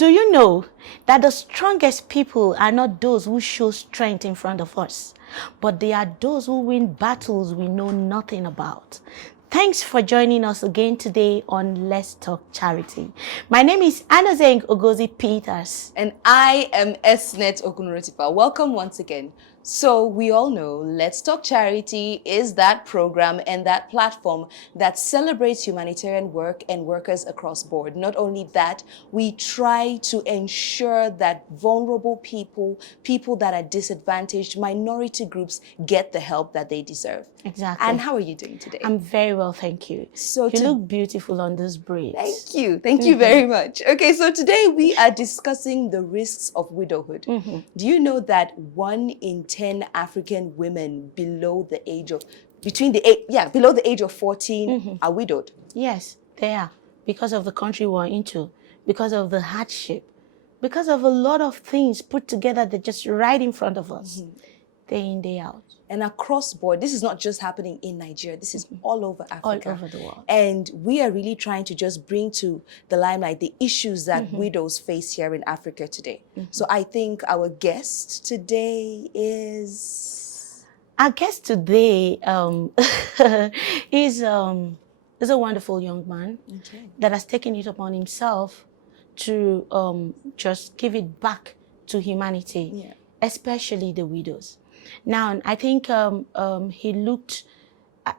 Do you know that the strongest people are not those who show strength in front of us, but they are those who win battles we know nothing about? Thanks for joining us again today on Let's Talk Charity. My name is Anazeng Ogozi Peters. And I am Esnet Okunurotipa. Welcome once again. So we all know Let's Talk Charity is that program and that platform that celebrates humanitarian work and workers across board. Not only that, we try to ensure that vulnerable people, people that are disadvantaged, minority groups get the help that they deserve. Exactly. And how are you doing today? I'm very well, thank you. So you look beautiful on this braids. Thank you. Thank you very much. Okay, so today we are discussing the risks of widowhood. Do you know that 1 in 10 African women below the age of below the age of 14 are widowed? Yes, they are, because of the country we're into, because of the hardship, because of a lot of things put together that just right in front of us, day in, day out. And across board, this is not just happening in Nigeria, this is all over Africa. All over the world. And we are really trying to just bring to the limelight the issues that widows face here in Africa today. So I think our guest today is... Our guest today is a wonderful young man that has taken it upon himself to just give it back to humanity, especially the widows. Now, I think he looked,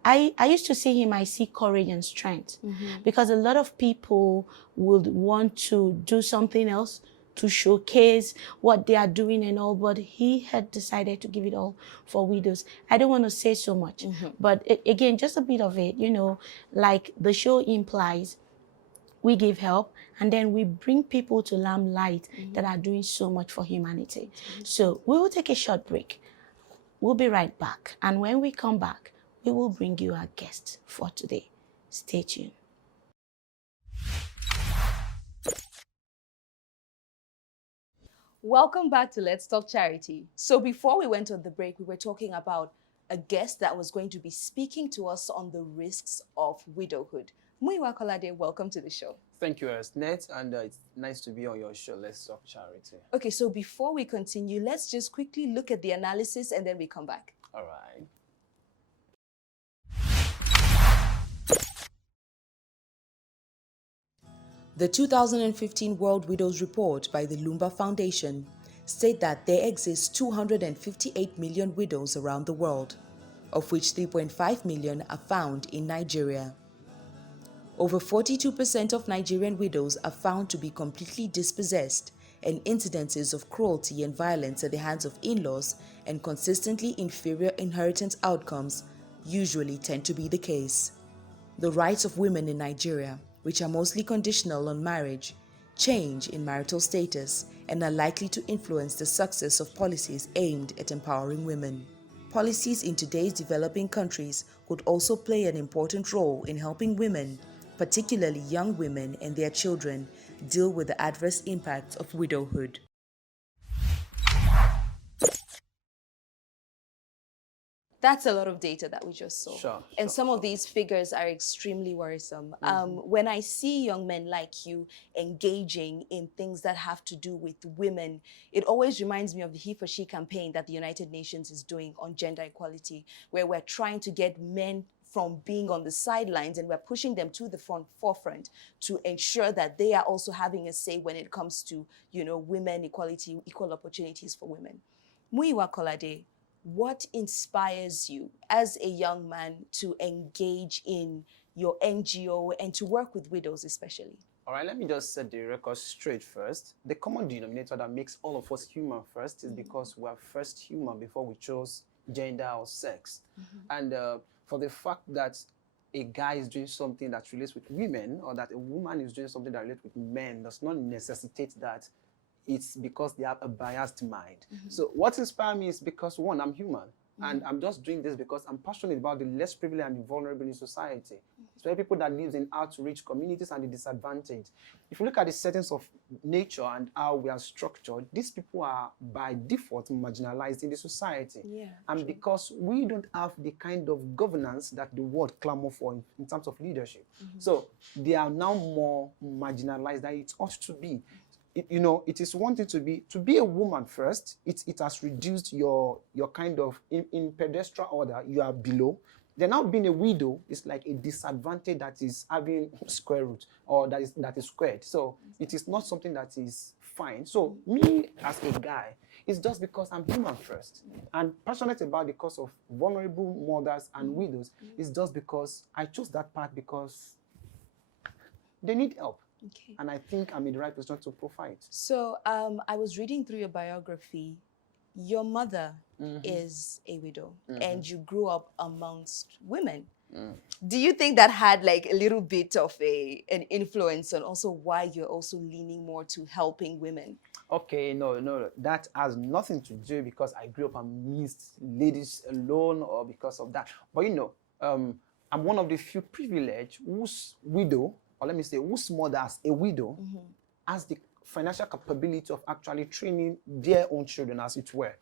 I used to see him, I see courage and strength, because a lot of people would want to do something else to showcase what they are doing and all, but he had decided to give it all for widows. I don't want to say so much, but again, just a bit of it, you know, like the show implies, we give help, and then we bring people to limelight that are doing so much for humanity. So we will take a short break. We'll be right back. And when we come back, we will bring you our guest for today. Stay tuned. Welcome back to Let's Talk Charity. So before we went on the break, we were talking about a guest that was going to be speaking to us on the risks of widowhood. Muyiwa Kolade, welcome to the show. Thank you, Esnet, and it's nice to be on your show, Let's Talk Charity. Okay, so before we continue, let's just quickly look at the analysis and then we come back. All right. The 2015 World Widows Report by the Lumba Foundation state that there exist 258 million widows around the world, of which 3.5 million are found in Nigeria. Over 42% of Nigerian widows are found to be completely dispossessed, and incidences of cruelty and violence at the hands of in-laws and consistently inferior inheritance outcomes usually tend to be the case. The rights of women in Nigeria, which are mostly conditional on marriage, change in marital status and are likely to influence the success of policies aimed at empowering women. Policies in today's developing countries could also play an important role in helping women, particularly young women and their children, deal with the adverse impacts of widowhood. That's a lot of data that we just saw. And some of these figures are extremely worrisome. When I see young men like you engaging in things that have to do with women, it always reminds me of the He for She campaign that the United Nations is doing on gender equality, where we're trying to get men from being on the sidelines and we're pushing them to the forefront to ensure that they are also having a say when it comes to, you know, women equality, equal opportunities for women. Muyiwa Kolade, what inspires you as a young man to engage in your NGO and to work with widows especially? All right, let me just set the record straight first. The common denominator that makes all of us human first is because we are first human before we chose gender or sex. And for the fact that a guy is doing something that relates with women or that a woman is doing something that relates with men does not necessitate that it's because they have a biased mind. So what inspires me is because, one, I'm human. And I'm just doing this because I'm passionate about the less privileged and the vulnerable in society. Especially people that live in outreach communities and the disadvantaged. If you look at the settings of nature and how we are structured, these people are by default marginalized in the society. And because we don't have the kind of governance that the world clamors for in terms of leadership. So they are now more marginalized than it ought to be. it is wanting to be a woman first. It has reduced your kind of in pedestal order. You are below. Then now being a widow is like a disadvantage that is having square root or that is squared. So it is not something that is fine. So me as a guy, it's just because I'm human first and passionate about the cause of vulnerable mothers and widows. It's just because I chose that path because they need help. Okay. And I think I'm in the right position to provide. So I was reading through your biography. Your mother is a widow and you grew up amongst women. Do you think that had like a little bit of an influence on also why you're also leaning more to helping women? Okay, no, that has nothing to do because I grew up amidst ladies alone or because of that. But I'm one of the few privileged whose widow, or let me say, whose mother as a widow has the financial capability of actually training their own children, as it were.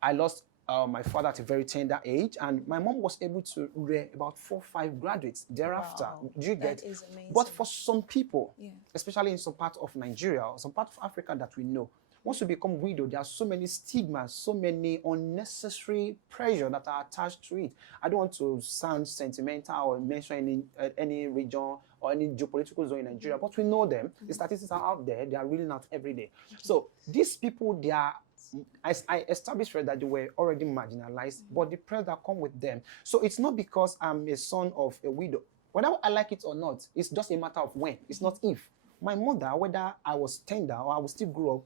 I lost my father at a very tender age, and my mom was able to rear about 4 or 5 graduates thereafter. Wow, Do you get? that is amazing. But for some people, especially in some parts of Nigeria or some part of Africa that we know, once you become widow, there are so many stigmas, so many unnecessary pressure that are attached to it. I don't want to sound sentimental or mention any region or any geopolitical zone in Nigeria, but we know them. The statistics are out there. They are reeling out every day. So these people, they are, as I established that they were already marginalized, but the pressure that come with them. So it's not because I'm a son of a widow. Whether I like it or not, it's just a matter of when. It's not if. My mother, whether I was tender or I will still grow up,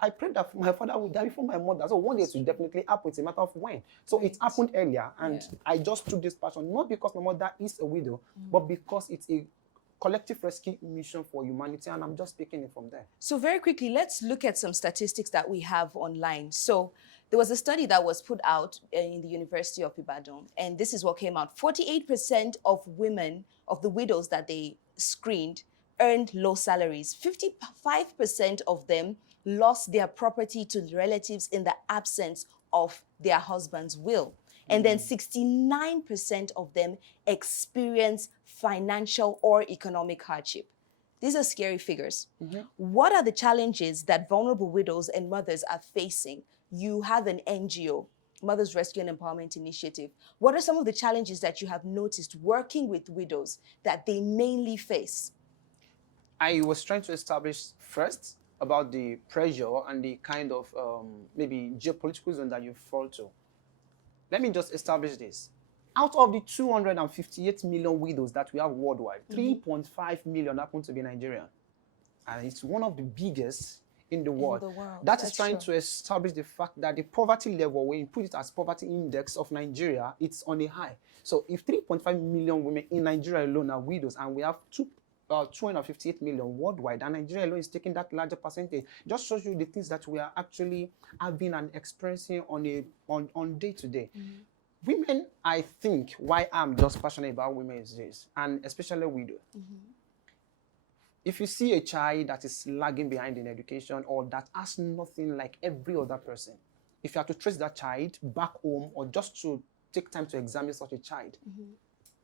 I prayed that my father would die before my mother. So one day it will definitely happen. It's a matter of when. So it happened earlier, and I just took this passion, not because my mother is a widow, but because it's a collective rescue mission for humanity, and I'm just picking it from there. So very quickly, let's look at some statistics that we have online. So there was a study that was put out in the University of Ibadan, and this is what came out. 48% of women, of the widows that they screened, earned low salaries. 55% of them lost their property to relatives in the absence of their husband's will. And then 69% of them experience financial or economic hardship. These are scary figures. What are the challenges that vulnerable widows and mothers are facing? You have an NGO, Mothers Rescue and Empowerment Initiative. What are some of the challenges that you have noticed working with widows that they mainly face? I was trying to establish first about the pressure and the kind of maybe geopolitical zone that you fall to. Let me just establish this. Out of the 258 million widows that we have worldwide, 3.5 million happen to be Nigerian. And it's one of the biggest in the world. That is trying to establish the fact that the poverty level, when you put it as poverty index of Nigeria, it's on a high. So if 3.5 million women in Nigeria alone are widows, and we have 258 million worldwide, and Nigeria alone is taking that larger percentage, just shows you the things that we are actually having and experiencing on day to day. Women, I think, why I'm just passionate about women is this, and especially widows. If you see a child that is lagging behind in education or that has nothing like every other person, if you have to trace that child back home or just to take time to examine such a child,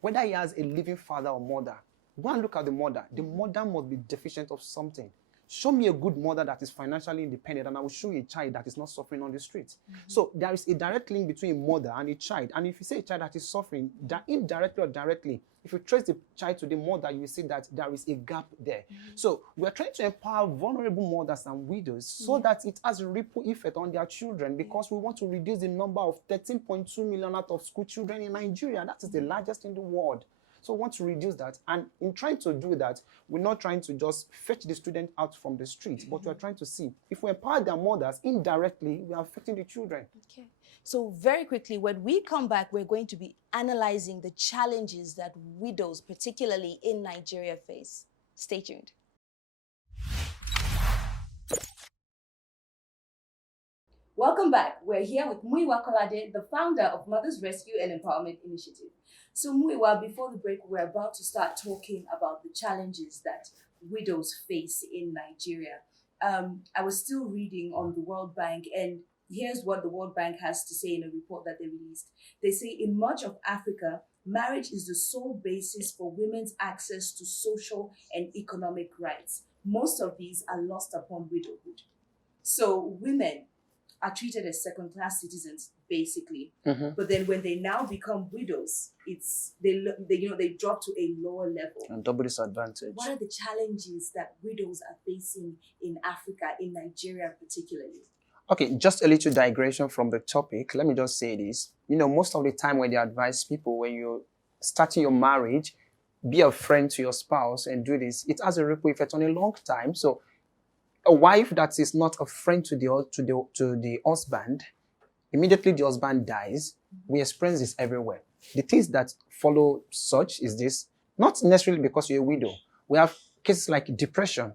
whether he has a living father or mother, go and look at the mother. The mother must be deficient of something. Show me a good mother that is financially independent, and I will show you a child that is not suffering on the streets. So there is a direct link between a mother and a child. And if you say a child that is suffering, that indirectly or directly, if you trace the child to the mother, you will see that there is a gap there. So we are trying to empower vulnerable mothers and widows so that it has a ripple effect on their children, because we want to reduce the number of 13.2 million out of school children in Nigeria. That is the largest in the world. So we want to reduce that. And in trying to do that, we're not trying to just fetch the student out from the streets, but we're trying to see if we empower their mothers indirectly, we are affecting the children. Okay. So very quickly, when we come back, we're going to be analyzing the challenges that widows, particularly in Nigeria, face. Stay tuned. Welcome back. We're here with Muyiwa Kolade, the founder of Mothers Rescue and Empowerment Initiative. So Muyiwa, before the break, we're about to start talking about the challenges that widows face in Nigeria. I was still reading on the World Bank, and here's what the World Bank has to say in a report that they released. They say in much of Africa, marriage is the sole basis for women's access to social and economic rights. most of these are lost upon widowhood. So women are treated as second-class citizens, basically. But then when they now become widows, they drop to a lower level. And double disadvantage. What are the challenges that widows are facing in Africa, in Nigeria particularly? Okay, just a little digression from the topic. Let me just say this. Most of the time when they advise people, when you're starting your marriage, be a friend to your spouse and do this, it has a ripple effect on a long time. So a wife that is not a friend to the husband, immediately the husband dies. We experience this everywhere. The things that follow such is this, not necessarily because you're a widow. We have cases like depression,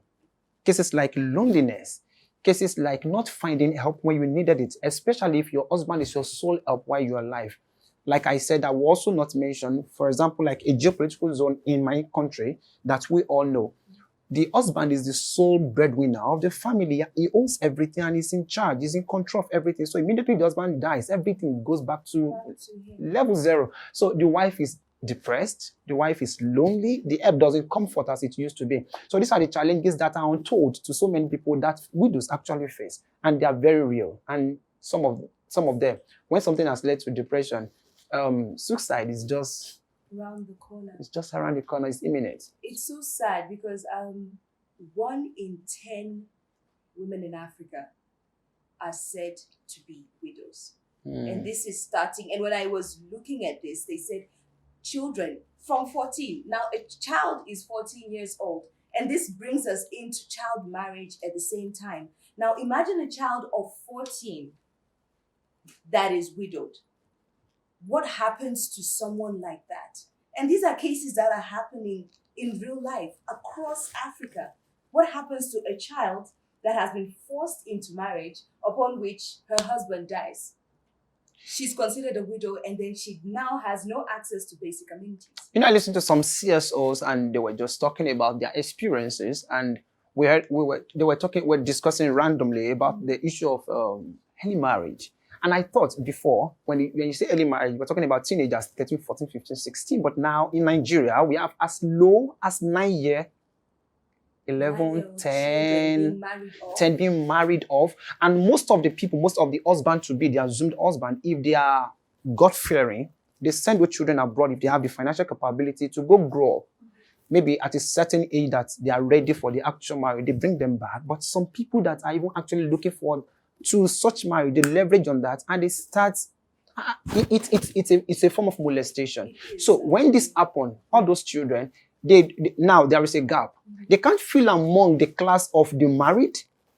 cases like loneliness, cases like not finding help when you needed it, especially if your husband is your sole help while you're alive. Like I said, I will also not mention, for example, like a geopolitical zone in my country that we all know. The husband is the sole breadwinner of the family. He owns everything and he's in charge. He's in control of everything. So immediately the husband dies, everything goes back to level zero. So the wife is depressed. The wife is lonely. The help doesn't comfort as it used to be. So these are the challenges that are untold to so many people that widows actually face. And they are very real. And some of them, when something has led to depression, suicide is just around the corner. It's just around the corner. It's imminent. It's so sad because 1 in 10 women in Africa are said to be widows. And this is starting. And when I was looking at this, they said children from 14. Now, a child is 14 years old. And this brings us into child marriage at the same time. Now, imagine a child of 14 that is widowed. What happens to someone like that? And these are cases that are happening in real life across Africa. What happens to a child that has been forced into marriage upon which her husband dies? She's considered a widow and then she now has no access to basic amenities. I listened to some CSOs and they were just talking about their experiences, and they were discussing randomly about the issue of early marriage. And I thought before, when you say early marriage, we're talking about teenagers, 13, 14, 15, 16. But now in Nigeria, we have as low as 9-year, 11, 10 being married off. And most of the husband-to-be, the assumed husband, if they are God-fearing, they send their children abroad if they have the financial capability to go grow up. Maybe at a certain age that they are ready for the actual marriage, they bring them back. But some people that are even actually looking for to such marriage, they leverage on that and they start. It's a form of molestation. So when this happens, all those children, now there is a gap. They can't feel among the class of the married,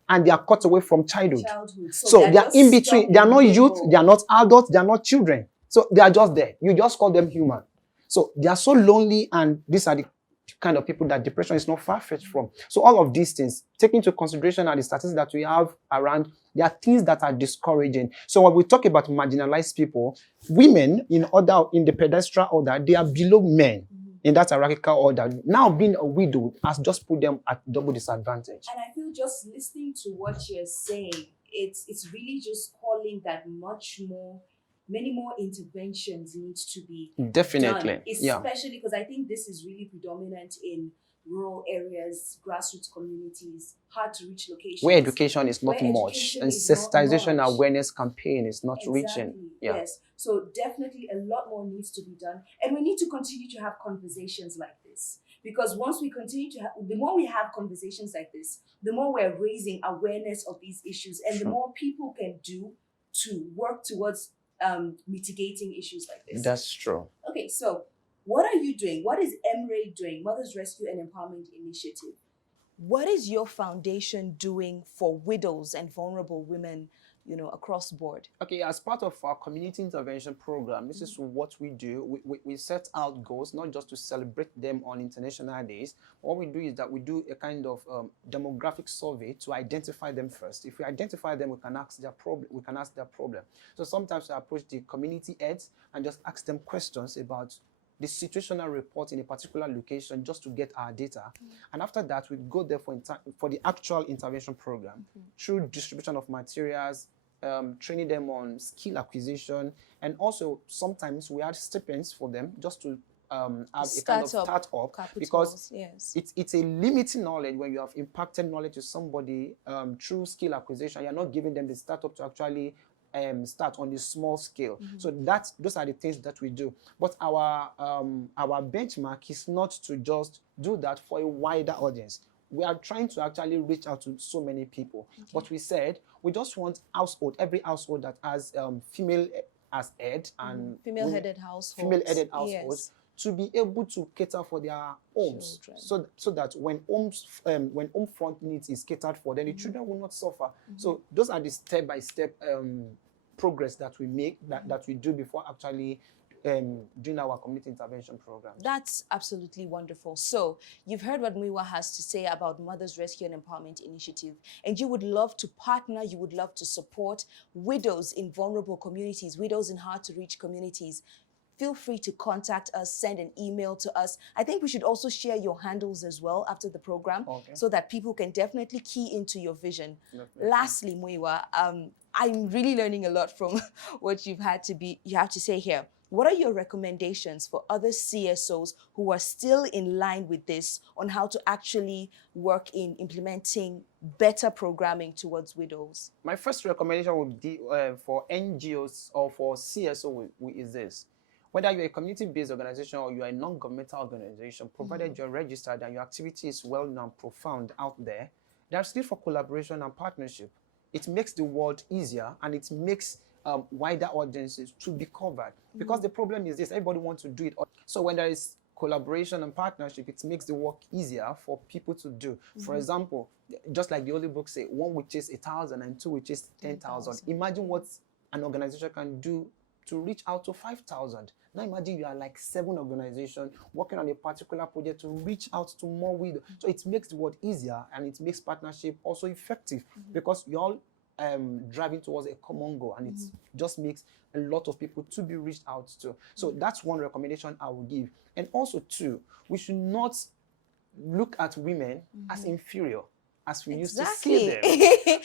and they are cut away from childhood. So they are in between. They are not youth. They are not adults. They are not children. So they are just there. You just call them human. So they are so lonely, and these are the kind of people that depression is not far-fetched from. So all of these things, taking into consideration and the statistics that we have around, there are things that are discouraging. So when we talk about marginalized people, women in the pedestal order, they are below men in that hierarchical order. Now being a widow has just put them at double disadvantage. And I feel just listening to what you're saying, it's really just calling that many more interventions need to be definitely done, especially because I think this is really predominant in rural areas, grassroots communities, hard to reach locations where education is not much, and sensitization awareness campaign is not reaching. Yes, so definitely a lot more needs to be done, and we need to continue to have conversations like this, because once we continue to have, the more we have conversations like this, the more we're raising awareness of these issues, and the more people can do to work towards mitigating issues like this. That's true. Okay, so what are you doing? What is MRAI doing, Mothers Rescue and Empowerment Initiative? What is your foundation doing for widows and vulnerable women, across board? Okay, as part of our community intervention program, this is what we do. We set out goals, not just to celebrate them on international days. What we do is that we do a kind of demographic survey to identify them first. If we identify them, we can ask their problem. So sometimes we approach the community heads and just ask them questions about the situational report in a particular location just to get our data. And after that, we go there for the actual intervention program through distribution of materials, training them on skill acquisition, and also sometimes we add stipends for them just to have a kind of Startup startup, capitals, because yes. it's a limiting knowledge. When you have impacted knowledge to somebody through skill acquisition, you're not giving them the startup to actually start on a small scale. So those are the things that we do. But our benchmark is not to just do that for a wider audience. We are trying to actually reach out to so many people. But we said we just want every household that has female as head and Female-headed households. female-headed households, Yes. to be able to cater for their homes, so that when home front needs is catered for, then the children will not suffer. So those are the step-by-step progress that we make, that we do before actually doing our community intervention program. That's absolutely wonderful. So you've heard what Muyiwa has to say about Mothers Rescue and Empowerment Initiative, and you would love to partner, you would love to support widows in vulnerable communities, widows in hard-to-reach communities. Feel free to contact us, send an email to us. I think we should also share your handles as well after the program, so that people can definitely key into your vision. Lastly, Muyiwa, I'm really learning a lot from what you have to say here. What are your recommendations for other CSOs who are still in line with this on how to actually work in implementing better programming towards widows? My first recommendation would be for NGOs or for CSO is this. Whether you're a community-based organization or you're a non-governmental organization, provided you're registered and your activity is well known, profound out there, there's need for collaboration and partnership. It makes the world easier, and it makes wider audiences to be covered. Because the problem is this: everybody wants to do it. So when there is collaboration and partnership, it makes the work easier for people to do. For example, just like the Holy Book say, one will chase 1,000 and two will chase 10,000. Imagine what an organization can do to reach out to 5,000. Now imagine you are like 7 organizations working on a particular project to reach out to more widows. So it makes the work easier, and it makes partnership also effective, because you're all driving towards a common goal, and it just makes a lot of people to be reached out to. So that's one recommendation I will give. And also, two, we should not look at women as inferior, as we used to see them.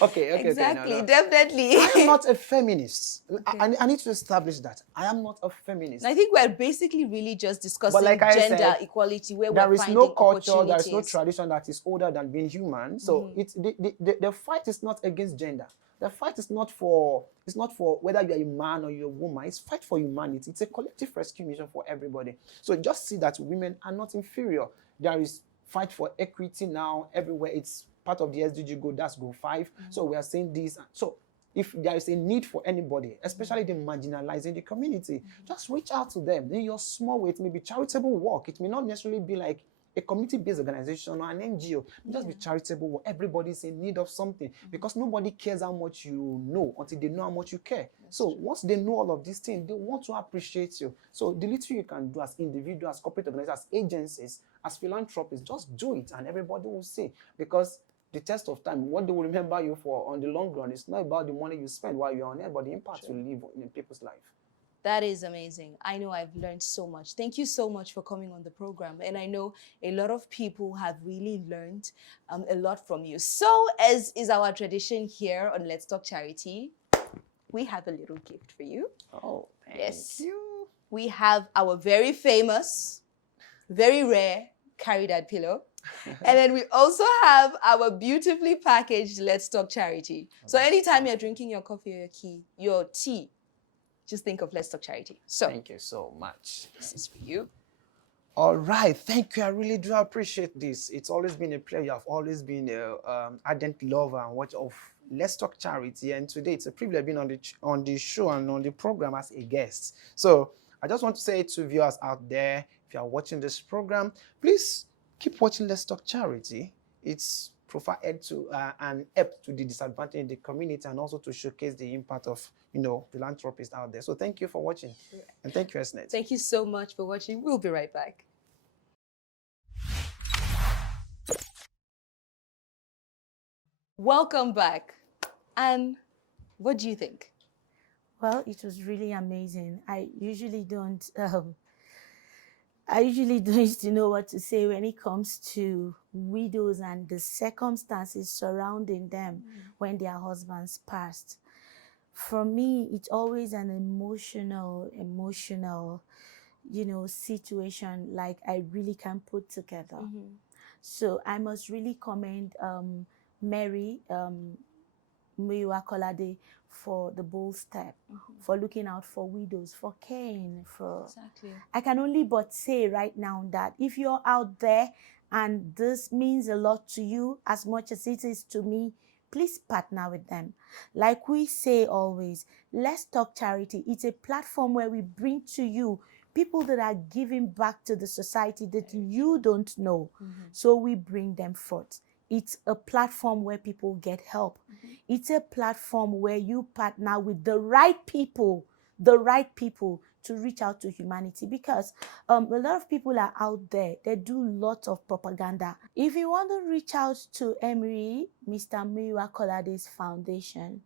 Okay, Exactly, no. definitely. I am not a feminist. I need to establish that. I am not a feminist. I think we're basically really just discussing gender equality, where there we're is finding no culture, there opportunities. is no tradition that is older than being human. So it's the fight is not against gender. The fight is not for whether you're a man or you're a woman. It's fight for humanity. It's a collective rescue mission for everybody. So just see that women are not inferior. There is fight for equity now everywhere. It's part of the SDG goal, that's goal 5. So we are saying this. So if there is a need for anybody, especially the marginalized in the community, just reach out to them. In your small way, it may be charitable work. It may not necessarily be like a community-based organization or an NGO. Just be charitable work. Everybody's in need of something, because nobody cares how much you know until they know how much you care. So once they know all of these things, they want to appreciate you. So the little you can do as individuals, as corporate organizations, as agencies, as philanthropists, just do it, and everybody will see. Because the test of time, what they will remember you for on the long run, is not about the money you spend while you're on air, but the impact you leave in people's life. That is amazing. I know I've learned so much. Thank you so much for coming on the program. And I know a lot of people have really learned a lot from you. So, as is our tradition here on Let's Talk Charity, we have a little gift for you. Oh, thank you. We have our very famous, very rare Carry That pillow. And then we also have our beautifully packaged Let's Talk Charity. So anytime you're drinking your coffee or your tea, just think of Let's Talk Charity. So thank you so much. This is for you. All right, thank you. I really do appreciate this. It's always been a pleasure. I've always been an ardent lover and watcher of Let's Talk Charity, and today it's a privilege being on the show and on the program as a guest. So I just want to say to viewers out there, if you are watching this program, please keep watching Let's Talk Charity. It's provide to an help to the disadvantaged in the community, and also to showcase the impact of philanthropists out there. So thank you for watching, and thank you, Esnet. Thank you so much for watching. We'll be right back. Welcome back. And what do you think? Well, it was really amazing. I usually don't know what to say when it comes to widows and the circumstances surrounding them when their husbands passed. For me, it's always an emotional, situation like I really can put together. So I must really commend Mary Muyiwa Kolade for the bold step, for looking out for widows, for caring, for... Exactly. I can only but say right now that if you're out there and this means a lot to you as much as it is to me, please partner with them. Like we say always, Let's Talk Charity. It's a platform where we bring to you people that are giving back to the society that you don't know. So we bring them forth. It's a platform where people get help. It's a platform where you partner with the right people to reach out to humanity, because a lot of people are out there, they do lots of propaganda. If you want to reach out to Emery, Mr. Muyiwa Kolade's foundation,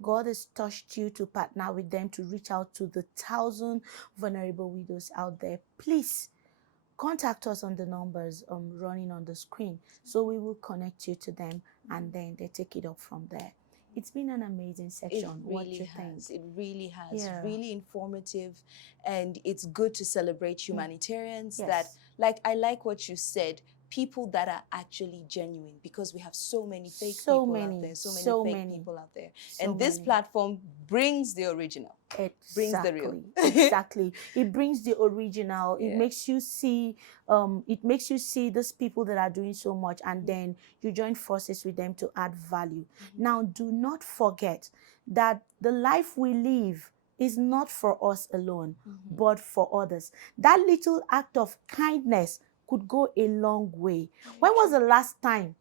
God has touched you to partner with them to reach out to the 1,000 vulnerable widows out there. Please contact us on the numbers running on the screen, so we will connect you to them, and then they take it up from there. It's been an amazing section. What you think? It really has. Yeah. Really informative, and it's good to celebrate humanitarians. Yes. That, like, I like what you said. People that are actually genuine, because we have so many fake people out there, so many fake people out there, and this platform brings the original. Brings the real. Exactly. It brings the original. Yeah. It makes you see those people that are doing so much, and then you join forces with them to add value. Now, do not forget that the life we live is not for us alone, but for others. That little act of kindness could go a long way. When was the last time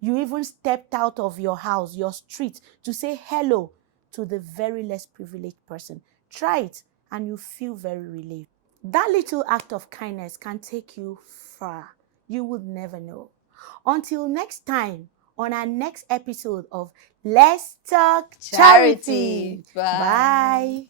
you even stepped out of your house, your street, to say hello to the very less privileged person? Try it and you feel very relieved. That little act of kindness can take you far. You would never know. Until next time, on our next episode of Let's Talk Charity. Bye. Bye.